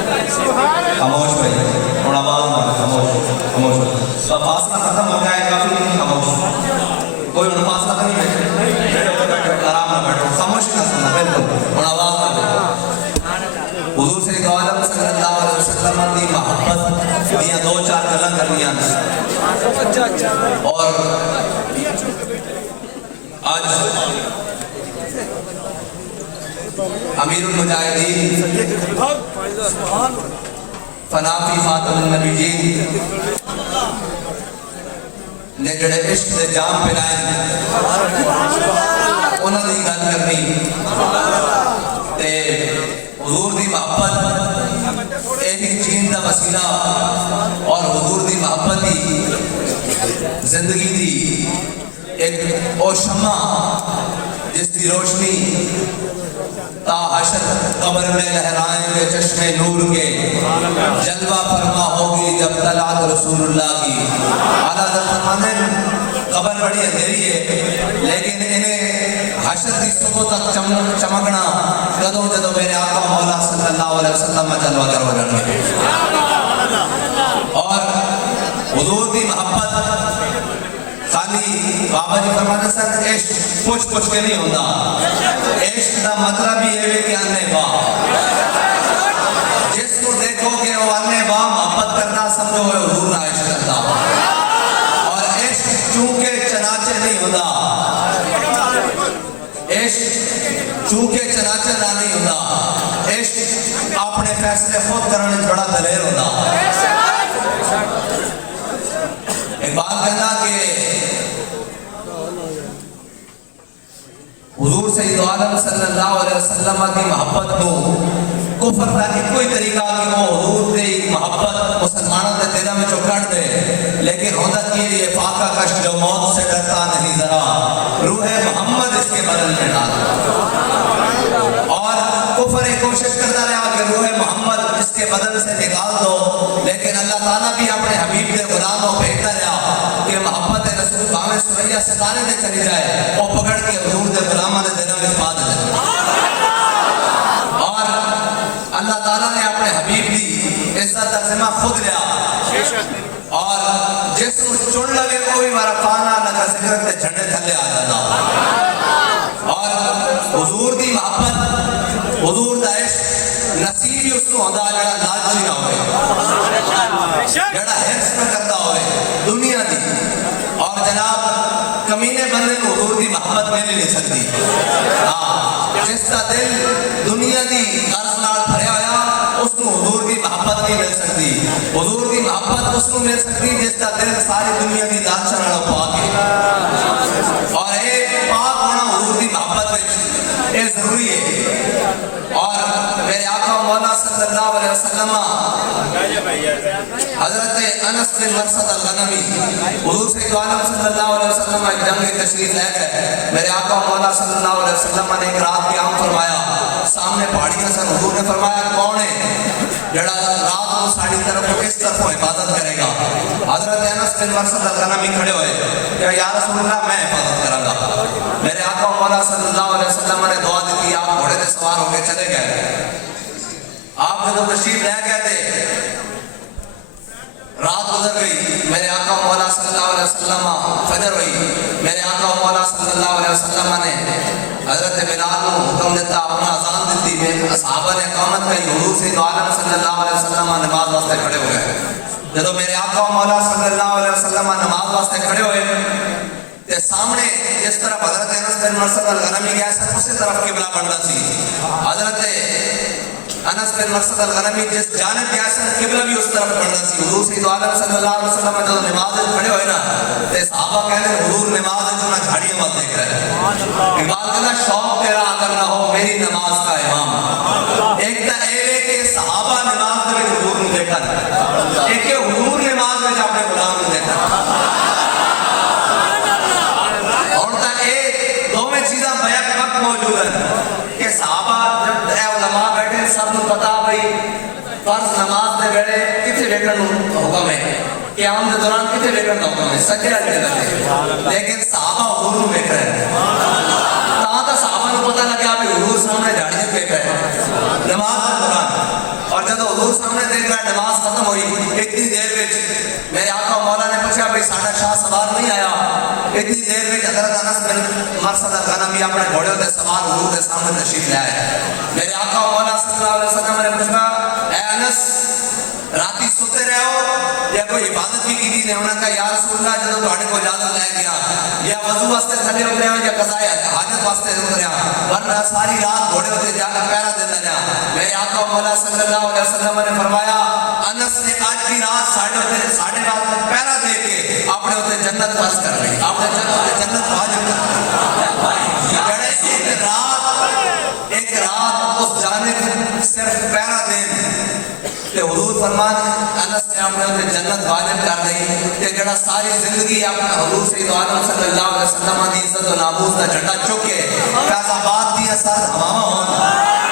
خاموش بھائی اور آواز نہ خاموش فاصلہ ختم ہو جائے کافی نہیں خاموش کوئی فاصلہ نہیں بیٹھو آرام نہ بیٹھو خاموشی نہ سننا بالکل اور آواز نہ بیٹھو حضور سے عالم صلی اللہ علیہ وسلم کی محبت دیا دو چار گلاں کرنیاں اور آج امیر المجاہدین فنافی خاتم النبیین نے جڑے عشق سے جام پہنائے انہوں نے گل کرنی تے حضور دی محبت ایک چین دا وسیلہ اور حضور دی محبت دی زندگی دی ایک او شمع جس دی روشنی تا حشر قبر میں لہرائیں گے چشم نور کے جلوہ فرما ہوگی جب طلعت رسول اللہ کی اعلیٰ فرمانے قبر بڑی اندھیری ہے لیکن انہیں حشر کی صبح تک چمکنا کدوں جدوں میرے آقا مولا صلی اللہ علیہ وسلم میں جلوہ گر ہو جانے اور حضور دی محبت خالی بابا جی فرمانے سن عشق پوچھ پوچھ کے نہیں ہوتا عشق دا مطلب ہی ہے کہ آنے با جس کو دیکھو کہ وہ آنے با محبت کرنا سمجھو ہے حضور نہ عشق کرتا اور عشق چونکہ چناچے نہیں ہوتا عشق چونکہ چناچے نہ نہیں ہوتا عشق اپنے فیصلے خود کرنے بڑا دلیر ہوتا اقبال کہنا کہ حضور سید عالم صلی اللہ علیہ وسلم کی محبت کو کفر کا ایک کوئی طریقہ کہ وہ حضور کی محبت مسلمانوں کے دلوں میں کٹ دے لیکن ہوتا کہ یہ فاقہ کش جو موت سے ڈرتا نہیں ذرا روح محمد اس کے بدن میں ڈال اور کفر کوشش کرتا رہا کہ روح محمد اس کے بدن سے نکال دو لیکن اللہ تعالیٰ بھی اپنے حبیب کے غلاموں بھیجتا رہا کہ محبت رسول باویں سوریا ستارے سے چلی جائے اور پکڑ کے حضور کے غلاموں کے دلوں میں پا دے اور اللہ تعالیٰ نے اپنے حبیب کی عزت عظمہ خود لیا اور جس کو چن لگے کو بھی مارا پانا لگا ذکر کے جھنڈے تھلے آ جاتا اور حضور کی محبت حضور دا عشق نصیب ہی اس کو ہوتا جڑا لالچی نہ ہوئے جڑا حرص نہ کرتا ہوئے دنیا دی اور جناب کمینے بندے کو حضور کی محبت مل نہیں سکتی جس کا دل دنیا دی غرض نال بھریا ہویا اس کو حضور کی محبت نہیں مل سکتی حضور کی محبت اس کو مل سکتی جس کا دل ساری دنیا کی لالچ نال پاک ہے اور ایک پاک ہونا حضور کی محبت میں یہ ضروری ہے اور میرے آقا مولا صلی اللہ علیہ وسلم حضرت انس بن مرثد الغنوی حضور سید عالم صلی اللہ علیہ وسلم ایک جنگی تشریف لے گئے میرے آقا مولا صلی اللہ علیہ وسلم نے ایک رات قیام فرمایا سامنے پہاڑیاں سے حضور نے فرمایا کون ہے جڑا رات کو ساڑی طرف کس طرف حفاظت کرے گا حضرت انس بن مرثد الغنوی کھڑے ہوئے کہ یا رسول اللہ میں حفاظت کروں گا میرے آقا مولا صلی اللہ علیہ وسلم نے دعا دی آپ گھوڑے سے سوار ہو کے چلے گئے آپ جب تشریف لے گئے تھے رات گزر گئی میرے آقا مولا صلی اللہ علیہ وسلم فجر ہوئی میرے آقا مولا صلی اللہ علیہ وسلم نے حضرت بلال کو حکم دیتا اپنا اذان دیتی میں صحابہ نے اقامت کہی حضور سید عالم صلی اللہ علیہ وسلم نماز واسطے کھڑے ہوئے جب میرے آقا مولا صلی اللہ علیہ وسلم نماز واسطے کھڑے ہوئے تے سامنے جس طرف حضرت انس بن مرثد الغنوی گیا سر اسی طرف قبلہ بنتا سی حضرت انس بن مرثد الغنوی جس جانب گیا سر قبلہ بھی اس طرف بنتا سی حضور سید عالم صلی اللہ علیہ وسلم جب نماز کھڑے ہوئے نا تے صحابہ کہنے حضور نماز جو نہ جھاڑیاں مت دیکھ رہے اقبال کہنا شوق تیرا اگر نہ ہو میری نماز کا امام ایک تا اے کہ صحابہ نماز میں حضور نے دیکھا ایک کہ حضور نماز میں اپنے غلام نے دیکھا اور تا ایک دو میں چیزاں بیک وقت موجود ہیں کہ صحابہ جب اے علماء بیٹھے سب کو پتا بھئی فرض نماز دے بیٹھے کتنے بیٹھن حکم ہے قیام دے دوران کتنے بیٹھن حکم ہے سجدے والے بیٹھے لیکن صحابہ حضور میں بیٹھ رہے ہیں تاں تا صحابہ کو پتہ لگا کہ حضور سامنے جھاڑیاں بیٹھ رہے ہیں نماز دے دوران اور جب حضور سامنے دیکھ رہا نماز ختم ہوئی اتنی دیر وچ میرے آقا مولا نے پوچھا بھئی ساڈا شاہ سوار نہیں آیا اتنی دیر وچ حضرت انس بن مرثد الغنوی اپنے گھوڑے تے سوار حضور کے سامنے تشریف لے آئے میرے آقا مولا صلی اللہ علیہ وسلم نے پوچھا اے انس راتی سوتے رہے ہو یا کوئی عبادت بھی کی نے انہوں نے کہا یا رسول اللہ جب تہاڈے کو اجازت لے گیا یا وضو واسطے تھلے اترے ہو یا قضاء حاجت واسطے اتریا ورنہ ساری رات گھوڑے تے جا کے پہرا دیتا رہا میرے آقا مولا صلی اللہ علیہ وسلم نے فرمایا انس نے آج کی رات ساڑھے رات میں پہرا دے کے اپنے ہوتے جنت پاس کر لی اپنے جنت واجب کر ایک رات اس جانب صرف پہرا دین کہ حضور فرمان انس نے اپنے ہوتے جنت واجب کر دی کہ جڑا ساری زندگی اپنا حضور سید عالم صلی اللہ علیہ وسلم دی عزت و ناموس دا جھنڈا چکے فیض آباد دی سر ہماما ہونا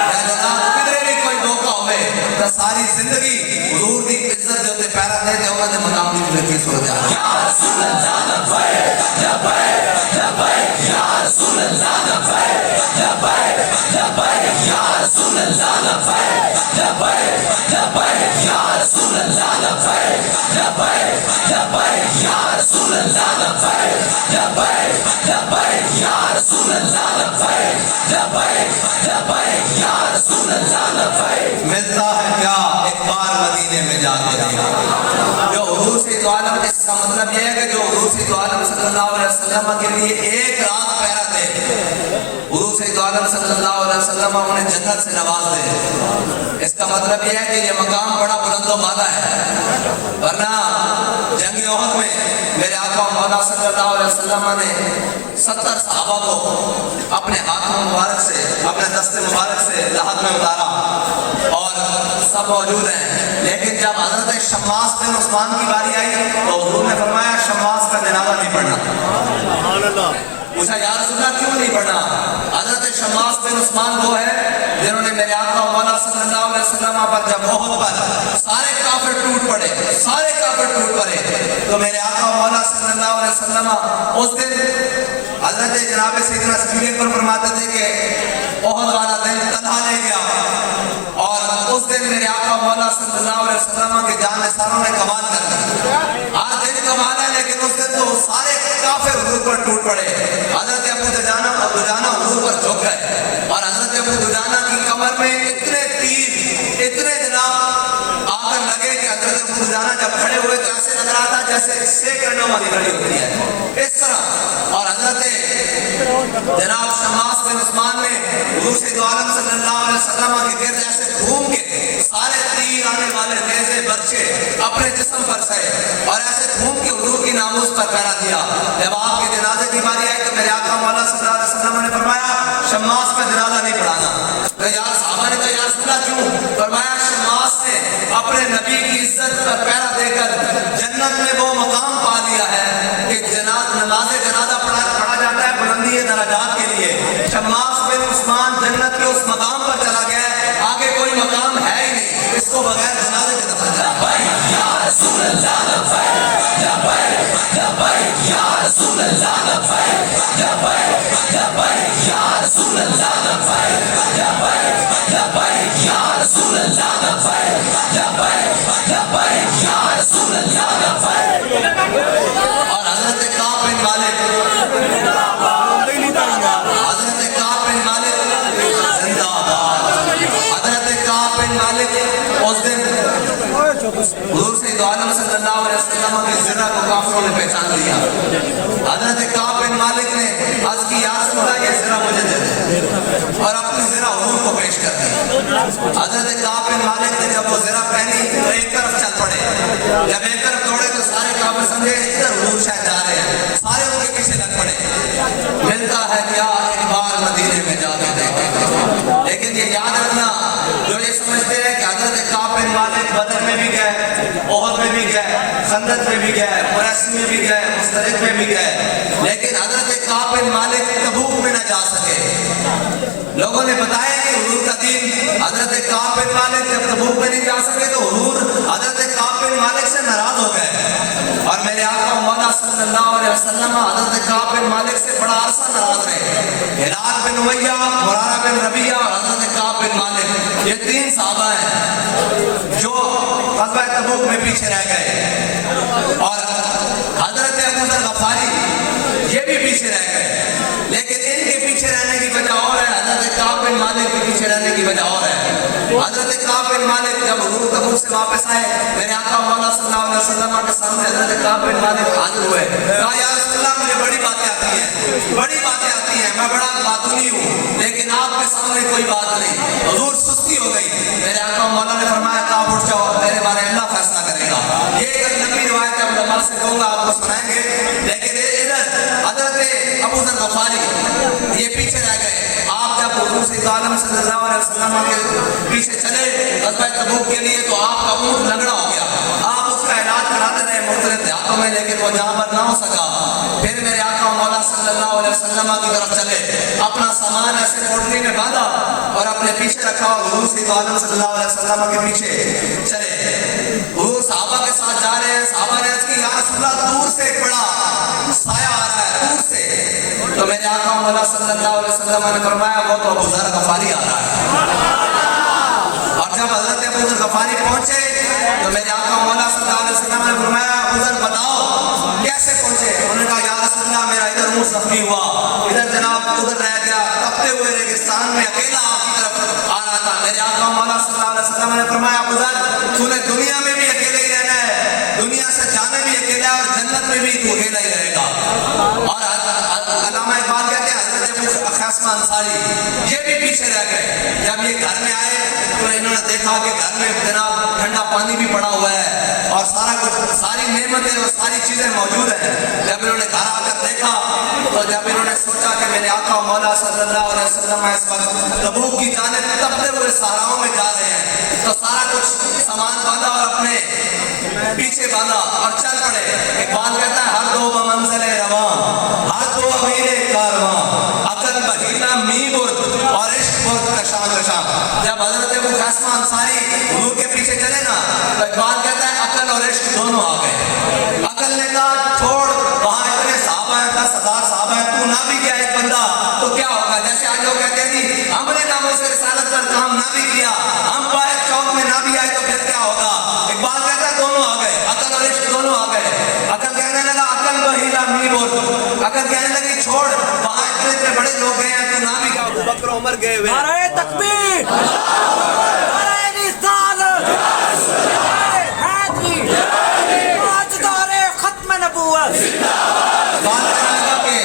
یا جناب کدھر بھی کوئی دھوکہ ہوئے تو ساری زندگی حضور دی عزت دے ہوتے پیرا دے دے انہوں نے مقام دی لکی صورت آئی یا رسول اللہ لبائک لبائک لبائک یا رسول اللہ لبائک لبائک لبائک یا رسول اللہ لبائک لبائک لبائک یا رسول اللہ لبائک لبائک لبائک یا رسول اللہ لبائک لبائک لبائک یا رسول اللہ لبائک لبائک لبائک یا رسول اللہ لبائک ملتا ہے کیا ایک بار مدینے میں جا کے دیکھا جو حضور سید عالم اس کا مطلب یہ ہے کہ جو حضور سید عالم صلی اللہ علیہ وسلم کے لیے ایک رات پہرا دے حضور سید عالم صلی اللہ علیہ وسلم انہیں جنت سے نواز دے. اس کا مطلب یہ ہے کہ یہ مقام بڑا بلند و بالا ہے. ورنہ جنگ احد میں میرے آقا مولا صلی اللہ علیہ وسلم نے 70 صحابہ کو اپنے ہاتھوں مبارک سے, اپنے دست مبارک سے لحد میں اتارا اور سب موجود ہیں. لیکن جب حضرت شماس بن عثمان کی باری آئی تو حضور نے فرمایا شماس کا جنازہ نہیں پڑھنا. پوچھا یا رسول اللہ کیوں نہیں پڑھنا؟ حضرت شماس بن عثمان وہ ہے جنہوں نے میرے آقا مولا صلی اللہ علیہ وسلم پر جب احد پر سارے کافر ٹوٹ پڑے, سارے کافر ٹوٹ پڑے, تو میرے آقا مولا صلی اللہ علیہ وسلم اس دن حضرت جناب سیدنا صدیق اکبر فرماتے تھے کہ احد والا دن تنہا لے گیا اور اس دن میرے آقا مولا صلی اللہ علیہ وسلم کے جان نثاروں نے کمال کر دی. ہر دن کمال ہے لیکن اس دن تو سارے کافر حضور پر ٹوٹ پڑے. حضرت ابو دجانہ حضور پر جھک گئے اور حضرت ابو دجانہ کی کمر میں اتنے تیر, اتنے جناب آ کر لگے کہ حضرت ابو دجانہ جب کھڑے ہوئے تو ایسے لگ رہا تھا جیسے سیکنڈوں والی گھڑی ہوتی ہے اس طرح. اور حضرت جناب شماس بن عثمان نے حضور سید عالم صلی اللہ علیہ وسلم کے گرد ایسے گھوم کے سارے تیر آنے والے نیزے برچے اپنے جسم پر سہے اور ایسے گھوم کے حضور کی ناموس پر پہنا دیا. جب آپ کے جنازے کی باری آئی تو میرے آقا مولا صلی اللہ علیہ وسلم نے فرمایا شماس کا جنازہ نہیں پڑھانا. تو یار صحابہ نے کہا یا رسول اللہ کیوں؟ فرمایا شماس نے اپنے نبی کی عزت پر پہرا دے کر جنت میں وہ مقام پا لیا ہے کہ نماز جنازہ پڑھا جاتا ہے بلندی درجات کے لیے. شماس بن عثمان جنت کے اس مقام پر چلا گیا ہے, آگے کوئی مقام ہے ہی نہیں, اس کو بغیر جنازے کے دفن کرا. یا رسول اللہ لبیک لبیک لبیک یا رسول اللہ لبیک لبیک لبیک یا رسول اللہ لبیک لبیک لبیک یا رسول اللہ لبیک لبیک لبیک یا رسول اللہ لبیک. اور حضرت کعب بن مالک, حضرت کعب بن مالک زندہ آباد. حضرت کعب بن مالک اس دن حضور سید عالم صلی اللہ علیہ وسلم کے زرہ کو کافروں نے پہچان لیا. حضرت کعب بن مالک نے عرض کی یا رسول اللہ یہ زرہ مجھے دے دے اور اپنی زرہ حضور کو پیش کر دی. حضرت کعب بن مالک نے جب وہ زرہ پہنی تو ایک طرف چل پڑے. جب ایک طرف دوڑے تو سارے کافر سمجھے ادھر حضور شاید جا رہے ہیں, سارے ان کے پیچھے لگ پڑے. ملتا ہے کیا ایک بار مدینے میں جا کے دیکھیں. لیکن یہ یاد رکھنا جو یہ سمجھتے ہیں کہ حضرت کعب بن مالک بدر میں بھی گئے, احد میں بھی گئے, خندق میں بھی گئے, قریش میں بھی گئے, مستلق میں بھی گئے, لیکن حضرت کعب بن مالک تبوک میں نہ جا سکے. لوگوں نے بتایا کہ حضور کا دین حضرت کعب بن مالک جب تبوک میں نہیں جا سکے تو حضور حضرت کعب بن مالک سے ناراض ہو گئے اور میرے آقا مولا صلی اللہ علیہ وسلم حضرت کعب بن مالک سے بڑا عرصہ ناراض رہے. ہلال بن امیہ, مرارہ بن ربیعہ اور حضرت کعب بن مالک یہ 3 صحابہ ہیں جو غزوہ تبوک میں پیچھے رہ گئے اور حضرت ابو ذر غفاری یہ بھی پیچھے رہ گئے. لیکن ان کے پیچھے رہنے کی وجہ اور ہے, حضرت کعب بن مالک کے پیچھے رہنے کی وجہ اور ہے. حضرت کعب بن مالک جب حضور تبوک سے واپس آئے میرے آقا مولا صلی اللہ علیہ وسلم کے سامنے حضرت کعب بن مالک حاضر ہوئے. کہا یا رسول اللہ مجھے بڑی باتیں آتی ہیں, بڑی باتیں آتی ہیں, میں بڑا باتونی ہوں لیکن آپ کے سامنے کوئی بات نہیں. حضور سستی ہو گئی. میرے آقا مولا نے فرمایا کعب اٹھ جاؤ, تیرے بارے اللہ فیصلہ کرے گا. یہ ایک لمبی روایت ہے, علماء سے کہوں گا آپ کو سنائیں گے. لیکن ادھر حضرت ابو ذر غفاری یہ پیچھے رہ گئے. آپ جب حضور سید عالم صلی اللہ علیہ وسلم کے پیچھے چلے غزوہ تبوک کے لیے تو آپ کا اونٹ لنگڑا ہو گیا. آپ اس کا علاج کراتے رہے مختلف دیہاتوں میں لیکن وہ جہاں پر نہ ہو سکا. پھر میرے آقا مولا صلی اللہ علیہ وسلم کی طرف چلے, اپنا سامان ایسے پوٹلی میں باندھا اور اپنے پیچھے رکھا اور حضور سید عالم صلی اللہ علیہ وسلم کے پیچھے چلے. حضور صحابہ کے ساتھ جا رہے ہیں. صحابہ نے عرض کی یا رسول اللہ دور سے ایک بڑا سایہ آ رہا ہے, دور سے. تو میرے آقا مولا صلی اللہ علیہ وسلم نے فرمایا وہ تو ابو ذر غفاری آ رہا ہے. اور جب حضرت ابو ذر غفاری پہنچے تو میرے آقا مولا صلی اللہ علیہ وسلم نے فرمایا ابو ذر بتاؤ کیسے پہنچے. انہوں نے کہا یا رسول اللہ میرا ادھر منہ زخمی ہوا, ادھر جناب ادھر رہ گیا, تپتے ہوئے ریگستان میں اکیلا آپ کی طرف آ رہا تھا. میرے آقا مولا صلی اللہ علیہ وسلم نے فرمایا ابو ذر تو نے دنیا میں بھی اکیلے ہی رہنا ہے, دنیا سے جانے بھی اکیلا ہے اور جنت میں بھی تو اکیلا ہی رہے گا. اور علامہ اقبال کہتے ہیں حضرت ابو خیثمہ انصاری پیچھے رہ گئے. جب یہ گھر میں آئے تو انہوں نے دیکھا کہ گھر میں جناب ٹھنڈا پانی بھی پڑا ہوا ہے اور سارا کچھ ساری نعمتیں اور ساری چیزیں موجود ہیں. جب انہوں نے گھر آ کر دیکھا تو جب انہوں نے سوچا کہ میرے آقا مولا صلی اللہ علیہ وسلم اس وقت تبوک کی جانب تپتے ہوئے صحراؤں میں جا رہے ہیں, تو سارا کچھ سامان باندھا اور اپنے پیچھے باندھا اور چل پڑے. اقبال کہتا ہے ہر دو بمنزل رواں, ہر دو امیر کارواں, عقل بہیلا می برد اور عشق برد کشاں کشاں. جب حضرت ابو قاسم انصاری حضور کے پیچھے چلے نا تو اقبال کہتا ہے عقل اور عشق دونوں آ گئے. عقل نے کہا چھوڑ, وہاں اتنے صحابہ ہیں, 10,000 صحابہ ہیں, تو نہ بھی کیا ایک بندہ تو کیا ہوگا. جیسے آج لوگ کہتے ہیں جی ہم نے ناموں سے رسالت پر کام نہ بھی کیا, ہم پائے چوک میں نہ بھی آئے تو پھر کیا ہوگا. اقبال کہتا ہے دونوں آ گئے, عقل اور عشق دونوں آ گئے. عقل کہنے لگا عقل بہیلا می برد, عقل کہنے لگی چھوڑ, وہاں اتنے بڑے لوگ گئے ہیں, تو نہ بھی کیا, ابو بکر عمر گئے ہوئے. نعرہ تکبیر, نعرہ رسالت, نعرہ حیدری, تاجدار ختم نبوت. بات کرنے لگا کہ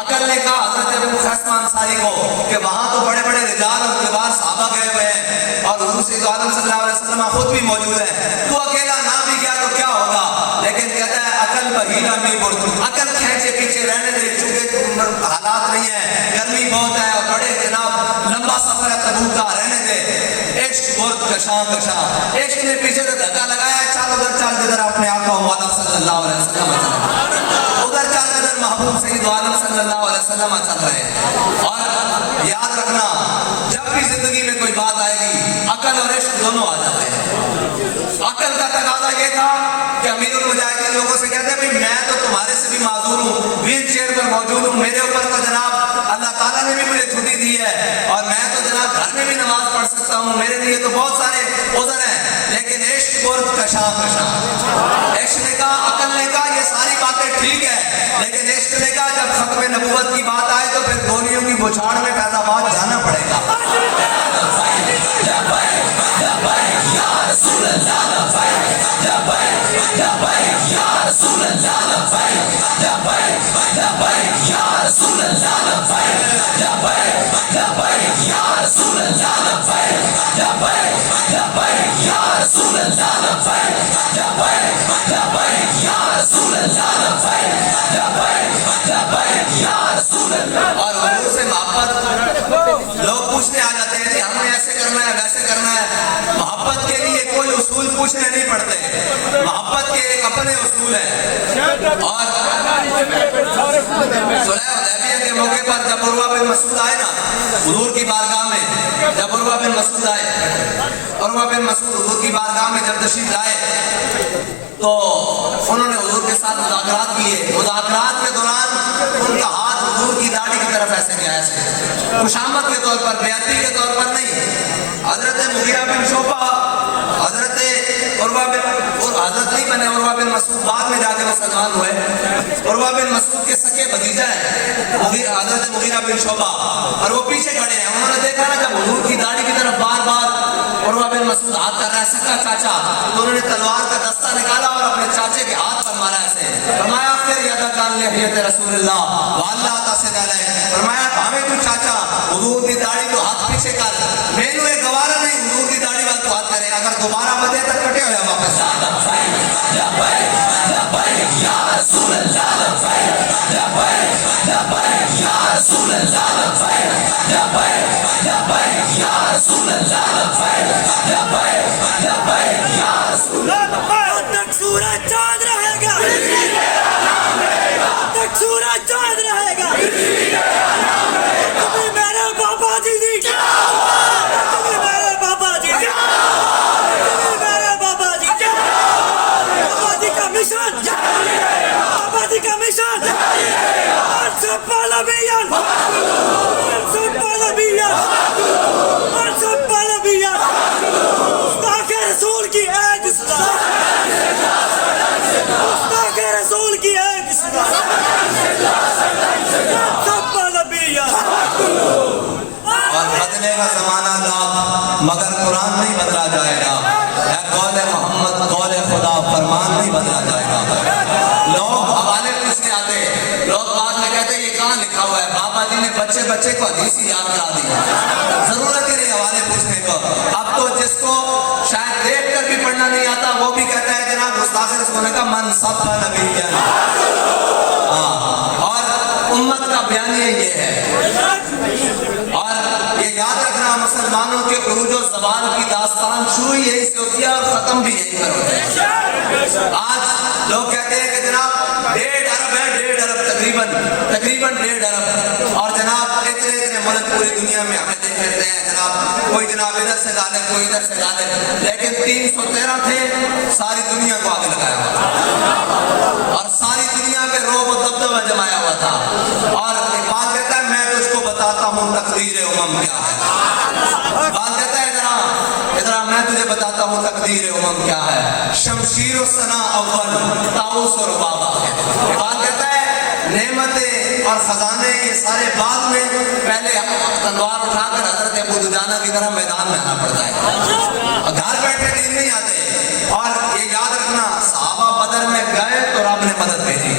عقل نے کہا حضرت ابو قاسم انصاری کو کہ وہاں تو بڑے بڑے رجال اور کبار صحابہ گئے ہوئے ہیں اور حضور صلی اللہ علیہ وسلم خود بھی موجود ہے, تو اکیلا نہ بھی گیا تو کیا ہوگا. لیکن کہتا ہے عقل بہیلا می برد, عقل کھینچے پیچھے رہنے دے, چونکہ حالات نہیں ہیں, گرمی بہت ہے اور بڑے جناب لمبا سفر ہے تبوک کا, رہنے دے. عشق برد کشاں کشاں, عشق نے پیچھے سے دھکا لگایا, چل ادھر چل جدھر اپنے آقا مولا صلی اللہ علیہ وسلم ادھر چل جدھر محبوب سید عالم صلی اللہ علیہ وسلم چل رہے ہیں. اور یاد رکھنا جب بھی زندگی میں کوئی بات آئے گی عقل اور عشق دونوں آ جاتے ہیں. عقل کا تقاضا یہ تھا کہ امیر المجاہدین لوگوں سے کہتے ہیں بھئی میں تو تمہارے سے بھی معذور ہوں, ویل چیئر پر موجود ہوں, میرے اوپر تو جناب اللہ تعالیٰ نے بھی مجھے چھٹی دی ہے اور میں تو جناب گھر میں بھی نماز پڑھ سکتا ہوں, میرے لیے تو بہت سارے عذر ہیں. لیکن عشق برد کشاں کشاں, عشق نے کہا, عقل نے کہا یہ ساری باتیں ٹھیک ہے, لیکن عشق نے کہا جب ختم نبوت کی بات آئے تو پھر گولیوں کی بچھاڑ میں فیض آباد جانا پڑے گا. اور حضور سے محبت لوگ پوچھنے آ جاتے ہیں کہ ہم نے ایسے کرنا ہے ویسے کرنا ہے. محبت کے لیے کوئی اصول پوچھنے نہیں پڑتے, محبت کے ایک اپنے اصول ہیں. اور صلح حدیبیہ کے موقع پر جب عروہ بن مسعود آئے نا حضور کی بارگاہ میں, جب عروہ بن مسعود آئے, عروہ بن مسعود حضور کی بارگاہ میں جب تشریف لائے تو انہوں نے حضور کے ساتھ مذاکرات کیے. مذاکرات کے دوران ان کا ہاتھ حضور کی داڑھی کی طرف ایسے گیا, ایسے خوشامد کے طور پر, بیعتی کے طور پر نہیں. حضرت مغیرہ بن شعبہ, حضرت عروہ بن, اور حضرت نہیں بنے عروہ بن مسعود بعد میں جا کے مسلمان ہوئے, عروہ بن مسعود کے سکے بھتیجا ہے حضرت مغیرہ بن شعبہ, اور وہ پیچھے کھڑے ہیں. انہوں نے دیکھا نا جب حضور کی داڑھی کی طرف بار بار عروہ بن مسعود ہاتھ کر رہا ہے, سکا چاچا, تو انہوں نے تلوار کا دستہ نکالا اور اپنے چاچے کے ہاتھ پر مارا ایسے. فرمایا پھر یدا کان لحیت رسول اللہ واللہ تاسد علیہ, فرمایا بھاوے تو چاچا حضور کی داڑھی تو ہاتھ پیچھے کر, میں نے ایک گوارا نہیں حضور کی داڑھی وال تو ہاتھ کرے, اگر دوبارہ بدے تک کٹے ہویا واپس یا رسول اللہ یا رسول اللہ یا رسول تک سورج چاند رہے گا, تک سورج چاند رہے گا. تمہیں میرے بابا جی دی, تمہیں میرے بابا جی, تمہیں میرے بابا جی, بابا جی کا مشن, بابا جی کا مشن, منصب پالبیان, منصب پالبیان, منصب پالبیان, مستاق رسول کی ایک اصلاح, مستاق رسول کی ایک اصلاح, منصب پالبیان. اور بدلے گا زمانہ لا مگر قرآن نہیں بدلا جائے گا, اے قول محمد قول خدا فرمان نہیں بدلا جائے گا. لوگ حوالے پوچھنے آتے, لوگ بعد میں کہتے ہیں یہ کہاں لکھا ہوا ہے, بابا جی نے بچے بچے کو حدیث ہی یاد کرا دی، ضرورت ہی نہیں حوالے پوچھنے کو. اب تو جس کو شاید دیکھ کر بھی پڑھنا نہیں آتا وہ بھی کہتا ہے جناب گستاخ رسول کا من سب کا نبی. اور امت کا بیانیہ یہ ہے. اور یہ یاد رکھنا مسلمانوں کے عروج و زوال کی داستان شروع یہی سے ہوتی ہے اور ختم بھی یہی پر ہوتا ہے. آج لوگ کہتے ہیں کہ جناب 1.5 ارب ہے، 1.5 ارب تقریباً 1.5 ارب. اور جناب اتنے ملک پوری دنیا میں ہمیں دیکھ لیتے ہیں جناب، کوئی جناب ادھر سے غالب کوئی ادھر سے غالب، لیکن 313 تھے، ساری دنیا کو آگے لگایا ہوا تھا اور ساری دنیا پہ رعب و دبدبہ جمایا ہوا تھا. اور اقبال کہتا ہے میں تجھ کو بتاتا ہوں تقدیر امم کیا ہے. اقبال کہتا ہے ادھر میں تجھے بتاتا ہوں تقدیر امم کیا ہے. شمشیر و ثنا اول، طاؤس اور بابا ہے. اقبال کہتا ہے نعمتیں اور خزانے یہ سارے بعد میں، پہلے تلوار اٹھا کر حضرت ابو دجانہ کی طرح میدان میں آنا پڑتا ہے، گھر بیٹھے دین نہیں آتے. اور یہ یاد رکھنا صحابہ بدر میں گئے تو رب نے مدد بھیجی.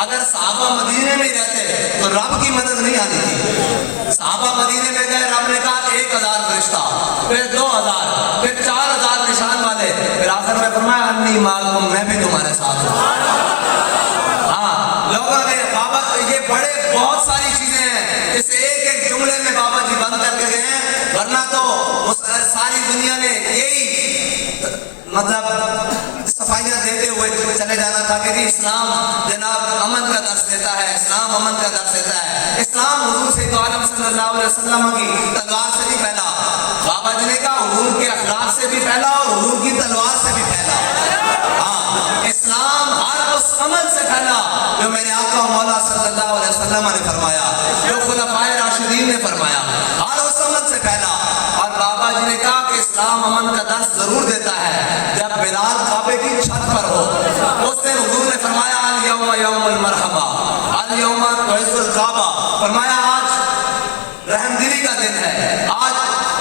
اگر صحابہ مدینے میں رہتے تو رب کی مدد نہیں آتی تھی. صحابہ مدینے میں گئے، رب نے کہا 1000 فرشتہ، پھر 2000، پھر 4000 نشان والے، پھر آخر میں فرمایا انی معکم، میں بھی تمہارے ساتھ ہوں. ہاں لوگوں نے بابا یہ بڑے بہت ساری چیزیں ہیں، اس ایک جملے میں بابا جی بند کر کے گئے ہیں، ورنہ تو ساری دنیا نے یہی مطلب صفائیاں دیتے ہوئے چلے جانا تھا کہ جی اسلام جناب امن کا درس دیتا ہے، اسلام امن کا درس دیتا ہے. اسلام حضور سید عالم صلی اللہ علیہ وسلم کی تلوار سے بھی پھیلا، بابا جی نے کہا حضور کے اخلاق سے بھی پھیلا اور حضور کی تلوار سے بھی پھیلا. ہاں اسلام ہر اس عمل سے پھیلا جو میرے آقا مولا صلی اللہ علیہ وسلم نے فرمایا، جو خلفائے راشدین نے فرمایا، ہر اس عمل سے پھیلا. اور بابا جی نے کہا کہ اسلام امن کا درس ضرور دیتا ہے جب بلال کعبے کی چھت پر ہو. اس دن حضور نے فرمایا الیوم یوم المرحمہ، الیوم تعز الکعبہ، فرمایا آج رحم دلی کا دن ہے، آج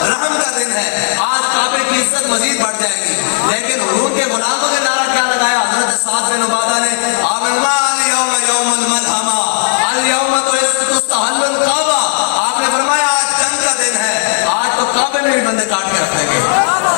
رحم کا دن ہے، آج کعبے کی عزت مزید بڑھ جائے گی. لیکن حضور کے غلاموں نے نعرہ کیا لگایا؟ حضرت سعد بن عبادہ نے الیوم یوم المرحمہ، الیوم تستحل الکعبہ. آپ نے فرمایا آج جنگ کا دن ہے، آج تو کعبے میں بھی بندے کاٹ کے رکھ دیں گے.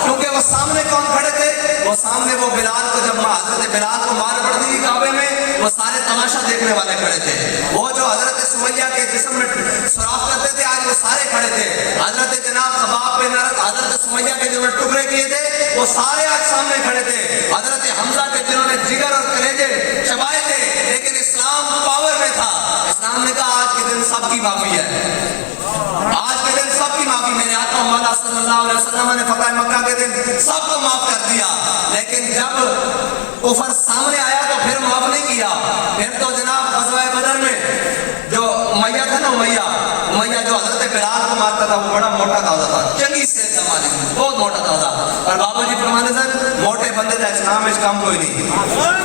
کیونکہ وہ سامنے کون کھڑے تھے؟ وہ سامنے وہ بلال کو، جب حضرت بلال کو مار پڑتی تھی کعبے میں، وہ سارے تماشا دیکھنے والے کھڑے تھے. وہ جو حضرت سمیہ کے جسم میں سوراخ کرتے تھے آج وہ سارے کھڑے تھے. حضرت جناب خباب بن ارد حضرت سمیہ کے جو ٹکڑے کیے تھے وہ سارے آج سامنے کھڑے تھے. حضرت حمزہ کے جنہوں نے جگر اور کلیجے چبائے تھے، لیکن اسلام پاور میں تھا. اسلام نے کہا آج کے دن سب کی معافی ہے، آج کے دن سب کی معافی. میرے آقا مولا صلی اللہ علیہ وسلم نے فتح مکہ کے دن سب کو معاف کر دیا. لیکن جب کفر سامنے آیا تو پھر معاف نہیں کیا. پھر تو جناب غزوہ بدر میں جو امیہ تھا نا، امیہ جو حضرت بلال کو مارتا تھا، وہ بڑا موٹا تازہ تھا، چنگی سے زمانے میں بہت موٹا تازہ. اور بابا جی فرماتے سر موٹے بندے کا اسلام اس کام کوئی نہیں.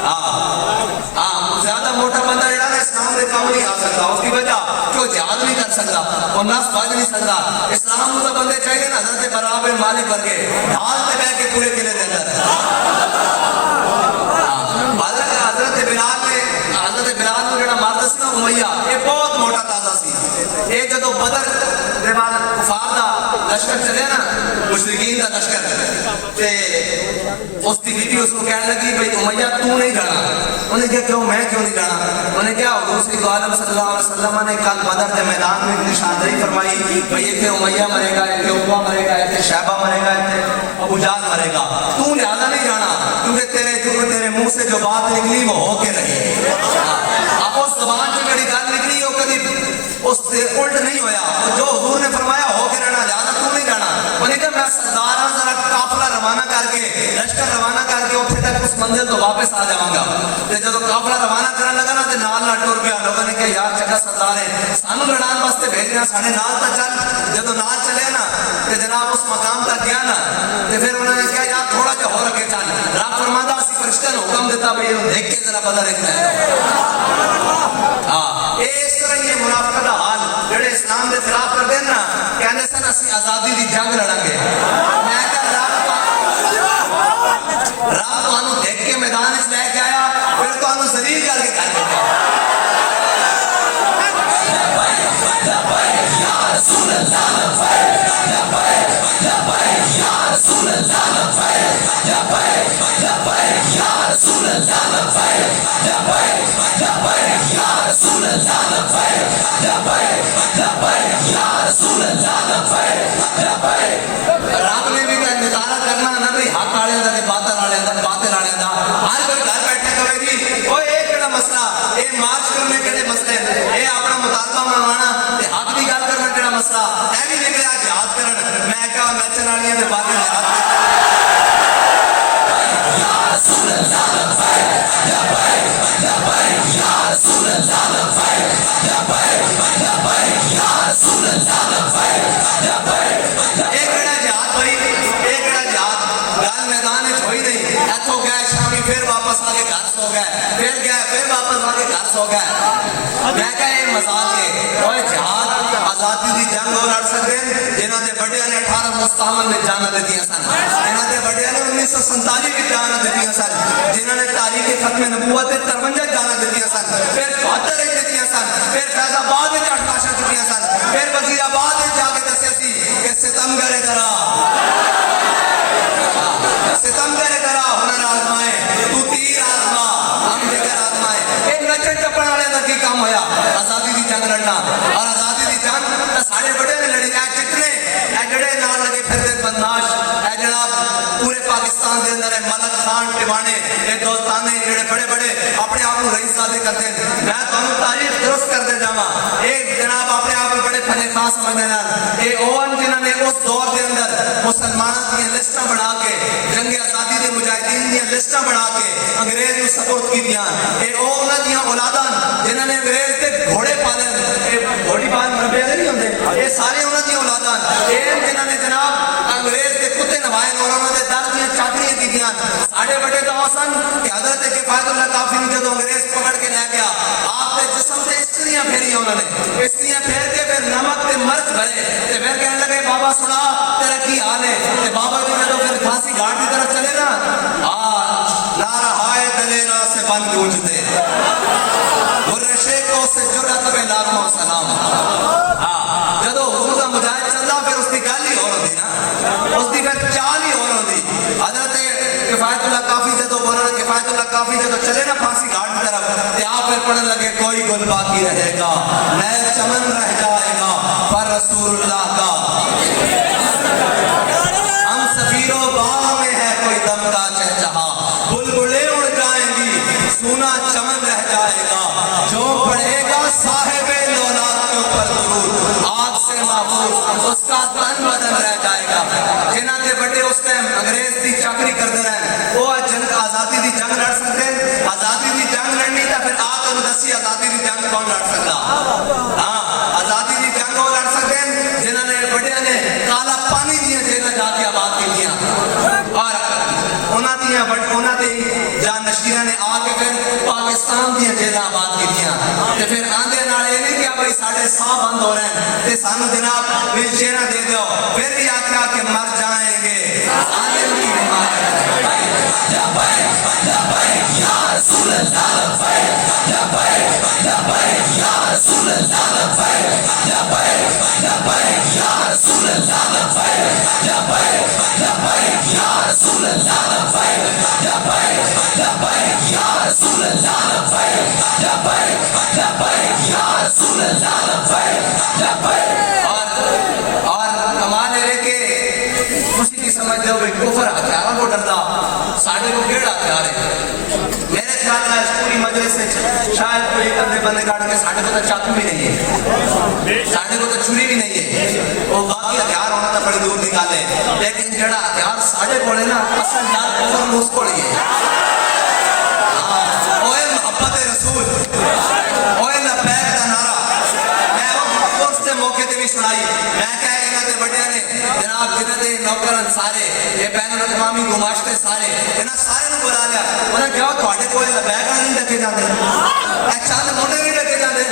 ہاں زیادہ موٹا بندہ جڑا نا اسلام میں کام نہیں آ سکتا. اس کی وجہ کہ وہ جہاد نہیں کر سکتا، وہ نفس بھاج نہیں سکتا. اسلام کو تو بندے چاہیے نا حضرت براء بن مالک ورگے، ڈھال پہ بیٹھ کے پورے قلعے کے اندر. حضرت بلال کو جڑا مارتا سی نا امیہ، یہ بہت موٹا تازہ سی. یہ جدو بدر دے بعد کفار دا لشکر چلے نا، مشرکین دا لشکر، تے اس کی بیوی اس کو کہنے لگی بھئی امیہ تو نہیں جانا. انہوں نے کہا کیوں، میں کیوں نہیں جانا؟ انہوں نے کہا حضور صلی اللہ علیہ وسلم نے کل بدر کے میدان میں اتنی نشاندہی فرمائی بھئی ایک امیہ مرے گا، ایک عقبہ مرے گا، ایک شیبہ مرے گا، ایک ابو جہل مرے گا. تو لہذا نہیں جانا کیونکہ تیرے منہ سے جو بات نکلی وہ ہو کے رہی. اب اس زبان سے میری گل نکلی وہ کبھی اس سے الٹ نہیں ہویا. جو حضور نے فرمایا ہو کے رہنا، لہذا تو نہیں جانا. انہوں نے کہا میں سردار ہاں، ذرا قافلہ روانہ کر کے، لشکر روانہ کر کے اتنے تک اس منزل تو واپس آ جاؤں گا. جب قافلہ روانہ کرنے لگا نا تو نال نہ ٹر پیا. لوگوں نے کہا یار چنگا سردار ہے، سانو لڑان واسطے بھیج رہا، ساڑھے نال تا چل. جب نال چلے نا تو جناب اس مقام تک گیا نا تو پھر انہوں نے کہا یار تھوڑا جا ہو رکھے چل. رب فرماتا اسی فرشتے نے حکم دیتا بھئی انہوں دیکھ کے ذرا پتہ لکھنا ہے. ہاں اس طرح یہ منافقت دا حال جڑے اسلام دے خلاف کر دین نا، کہنے سے نا اسی آزادی دی جنگ لڑیں گے. میں کہا رب تانوں دیکھ کے میدان اس لے کے آیا، پھر تانوں ذلیل کر کے گھر کے تے باقی پھر واپس آ کے گھر سو گئے پھر واپس آ کے گھر سو گئے میں کہا یہ مزاق ہے اور جہاد آزادی دی جنگ ہو لڑ سکتے ہیں جنہاں دے بڑے نے 1857 میں جانا دے دیا سن جنہاں دے بڑے نے 1947 میں جانا دے دیا سن جنہاں نے تاریخ ختم نبوت 53 جانا دے دیا سن پھر 74 دے دیا سن پھر فیض آباد میں 8 لاشاں دیا سن پھر وزیر آباد میں جا کے دسیا سی کہ ستم کرے کرا ہنر آزمائے تو تیر آزما ہم دیگر آزمائے ایک نچن چپڑ والے دا کی کام ہویا آزادی دی جنگ لڑنا اور آزادی دی جنگ ساڑھے بڑے نے لڑی اے جتنے اے جڑے نال لگے پھر دے بنداش اے جناب پورے پاکستان دے اندر ہے ملک خان ٹیوانے اے دوستانے جڑے بڑے بڑے اپنے آپ کو رئیس زادے کرتے ہیں میں تمہیں تاریخ درست کر دے جاواں ایک جناب اپنے آپ کو بڑے فنے خاص سمجھنے نال اے اون جنہاں نے اس دور دے اندر مسلمانوں کی لسٹاں بنا کے جنگ آزادی دے مجاہدین دی لسٹاں بنا کے انگریز کو سپورٹ کی دیاں اے او انہاں دی اولاداں جنہاں نے انگریز دے گھوڑے پالے اے گھوڑی پال مربے نہیں ہوندے اے سارے انہاں دی اولاداں اے جنہاں نے جناب انگریز دے کتے نوائے اور انہاں دے در دیاں چاکریاں کی دیاں ساڈے بڑے تو سن کہ حضرت کفایت اللہ کافی نے جدوں انگریز پکڑ کے لے گیا آپ دے جسم تے استریاں پھیری انہوں نے استریاں پھیر کے پھر نمک تے مرچ بھرے تے پھر کہنے لگے بابا سنا تیرا کی حال ہے تے بابا جو جدوں پھر پھانسی گھاٹ کی طرف چلے نا نعرہ ہائے دلیرا سے بن گونجتے برشیکوں سے جرات میں لاکھوں سلام جدو حضور دا مجاہد چلدا پھر اس کی گل ہی اور ہوندی نا اس کی پھر چال ہی اور ہوندی حضرت کفایت اللہ کافی جدو بولنا کفایت اللہ کافی جدو چلے نا پھانسی گھاٹ کی طرف تے آپ پھر پڑھنے لگے کوئی گل باقی رہے گا نئے چمن رہ جائے گا پر رسول اللہ کا ہم سفیروں باغ میں ہے کوئی دم کا چہچہا بلبلیں اڑ جائیں گی سونا چمن رہ جائے گا جو پڑھے گا صاحب لولاد کے اوپر درود آگ سے محفوظ اس کا تن بدن رہ جائے گا جنہاں دے بڑے اس ٹائم انگریز دی چاکری کرتے رہے وہ جنگ آزادی دی جنگ لڑ سکتے ہیں آزادی دی جنگ لڑنی تھا پھر آپ کو دسی آزادی دی جنگ کون لڑ سکتا ہاں آزادی دی جنگ وہ لڑ سکتے ہیں جنہاں نے بڑے نے کالا پانی دیا جیلہ جا کے آباد کی دیا اور انہاں دی جان نشیرہ نے آ کے پھر پاکستان دیا جیلہ آباد کی دیا پھر آندھے نالے نہیں کیا بھائی ساڑھے ساں بند ہو رہے ہیں تے سانو جناب ویلچیرہ دے دو پھر بھی آکھا کہ مر جائیں گے آنے کی بیمار ہے یا رسول اللہ یا رسول اللہ یا رسول اللہ یا رسول اللہ اور کمال ہے کہ اسی کی سمجھ دو بھئی کفر ہتھیاروں کو ڈردا ساڑھے کو کیڑا ہتھیار ہے میرے خیال ہے اس پوری مجلس سے شاید کوئی کندھے بندے کاٹ کے ساڑھے کو تو چاقو بھی نہیں ہے ساڑھے کو تو چھری بھی نہیں ہے وہ باقی ہتھیار ہونا تو بڑی دور نکالے لیکن جڑا ہتھیار ساڑھے کو ہے نا اصل یار کفر موس کو لیے اوے محبت رسول اوے لبیک دا نعرہ میں وہ کورس کے موقع تے بھی سنائی میں کہا انہاں دے بڑے نے جناب جنہاں دے نوکران سارے یہ بین الاقوامی گماشتے سارے انہاں سارے نوں بلا لیا انہاں کہا تواڈے کول لبیک نہیں ڈکے جاندے اے چند موٹے نہیں ڈکے جاندے